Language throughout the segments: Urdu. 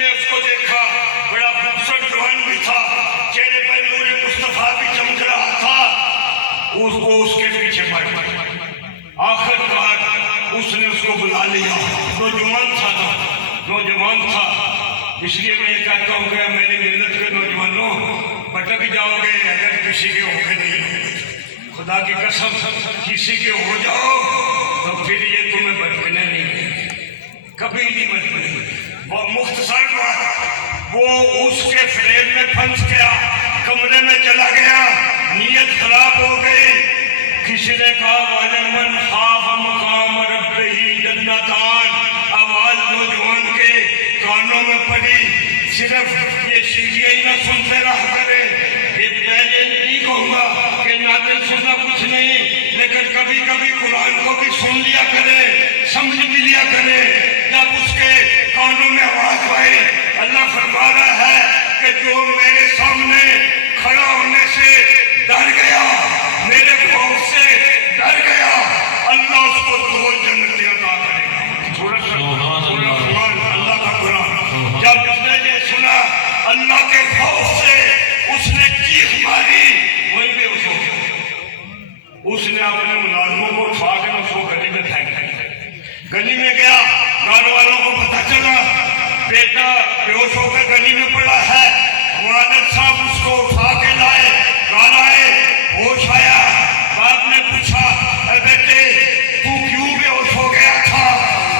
نے اس کو دیکھا، بڑا خوبصورت جوان بھی تھا، چہرے پر نور مصطفیٰ بھی چمک رہا تھا، اس کو اس کے پیچھے پڑ گیا۔ آخر کار اس نے اس کو بلا لیا، نوجوان تھا، اس لیے میں یہ کہتا ہوں کہ میری ملت کے نوجوانوں بھٹک جاؤ گے اگر کسی کے ہو کے نہیں ہو، خدا کی قسم کسی کے ہو جاؤ تو پھر یہ تمہیں بھٹکنے نہیں دیں، کبھی نہیں بھٹکنے۔ وہ مختصر بات، وہ اس کے فریب میں پھنس گیا، کمرے میں چلا گیا، نیت خراب ہو گئی۔ کسی نے کہا وَلَمَنْ خَافَ مَقَامَ رَبِّهِ جَنَّتَانِ، آواز نوجوان کے کانوں میں پڑی، صرف یہ سیڑھیاں ہی نہ سنتے رہا کرے، یہ نہیں کہوں گا کہ نعتیں سننا کچھ نہیں، لیکن کبھی کبھی قرآن کو بھی سن لیا کرے، سمجھ بھی لیا کرے۔ جب اس کے کانوں میں آواز آئی، اللہ فرما رہا ہے کہ جو میرے سامنے کھڑا ہونے سے ڈر گیا، میرے خوف سے ڈر گیا، اللہ اس کو 2 جنتیں عطا کرے گا۔ تھوڑا قرآن، اللہ کا قرآن۔ جب اس نے یہ سنا، اللہ کے خوف سے اس نے چیخ ماری، وہیں پہ اس کو، اس نے اپنے ملازموں کو اٹھا کے اس کو گلی میں پھینک دیا۔ گلی میں گیا، گھر والوں کو پتہ چلا بیٹا بیہوش ہو کے گلی میں پڑا ہے۔ والد صاحب اس کو اٹھا کے لائے، گھر آئے، ہوش آیا، باپ نے پوچھا اے بیٹے تو کیوں بے ہوش ہو گیا تھا؟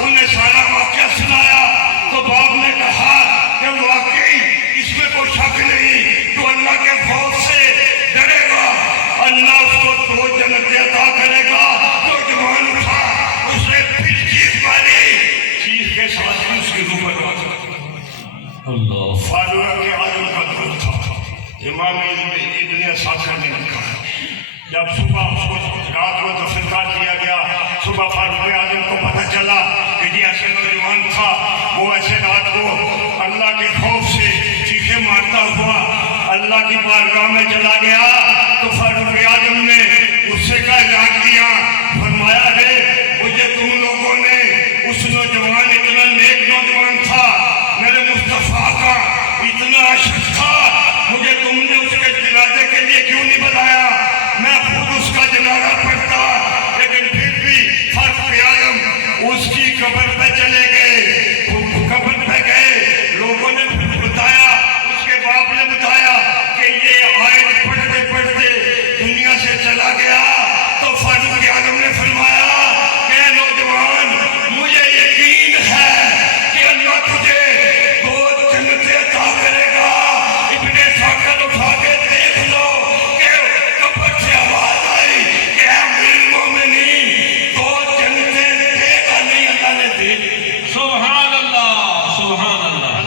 انہیں سارا واقعہ سنایا تو باپ نے کہا کہ واقعی اس میں کوئی شک نہیں، تو اللہ کے خوف سے ڈرے گا اللہ اس کو 2 جنتیں عطا کرے گا۔ تو جوان اٹھا، اس نے پھر چیخ ماری، چیخ کے ساتھ اس کی روح پر اللہ فاروق اعظم کا دور تھا۔ امام ابن اساکر نے لکھا ہے جب صبح اس کو رات میں دفن کر دیا گیا، صبح فاروق اعظم کو پتہ چلا کہ یہ ایسے نوجوان تھا، وہ ایسے رات کو اللہ کے خوف سے چیخیں مارتا ہوا اللہ کی بارگاہ میں چلا گیا، تو فاروق اعظم نے اس سے کا اعلان کیا، فرمایا ہے مجھے تم لوگوں نے اس نوجوان، اتنا نیک نوجوان تھا، میرے مصطفیٰ کا اتنا عاشق تھا، مجھے تم نے اس کے جنازے کے لیے کیوں نہیں بلایا؟ میں خود اس کا جنازہ پڑھتا، لیکن پھر بھی فاروق اعظم اس کی قبر پہ چلے گئے، قبر پہ گئے، لوگوں نے پھر بتایا، اس کے باپ نے بتایا کہ یہ آئے